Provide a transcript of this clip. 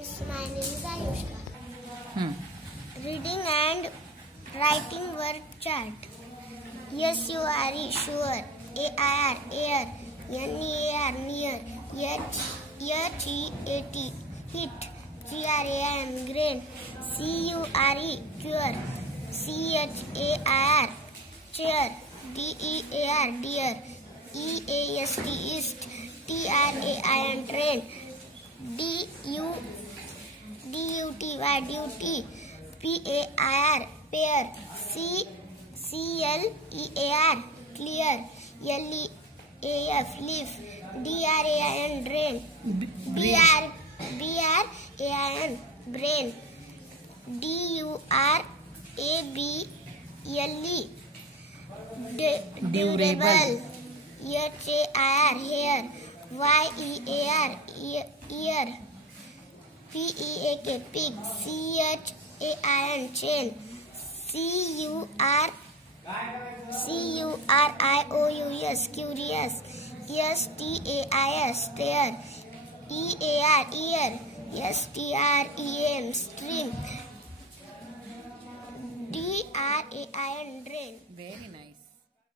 friends, my name is Ayushka. Reading and writing word chart. S-U-R-E, sure. A-I-R, air. N-E-A-R, near. H-E-A-T, hit. G-R-A-M, grain. C-U-R-E, cure. C-H-A-I-R, chair. D-E-A-R, deer. E-A-S-T, east. T-R-A-I-N, train. D-U-T-Y, duty. P-A-I-R, pair. C-L-E-A-R, clear. L-E-A-F, leaf. D-R-A-I-N, drain. B-R-A-I-N, brain. D-U-R-A-B-L-E, durable. H-A-I-R, hair. Y-E-A-R, ear. P-E-A-K, pig. C-H-A-I-N, chain. C-U-R-I-O-U-S, curious. S-T-A-I-S, stare. E-A-R, ear. S-T-R-E-A-M,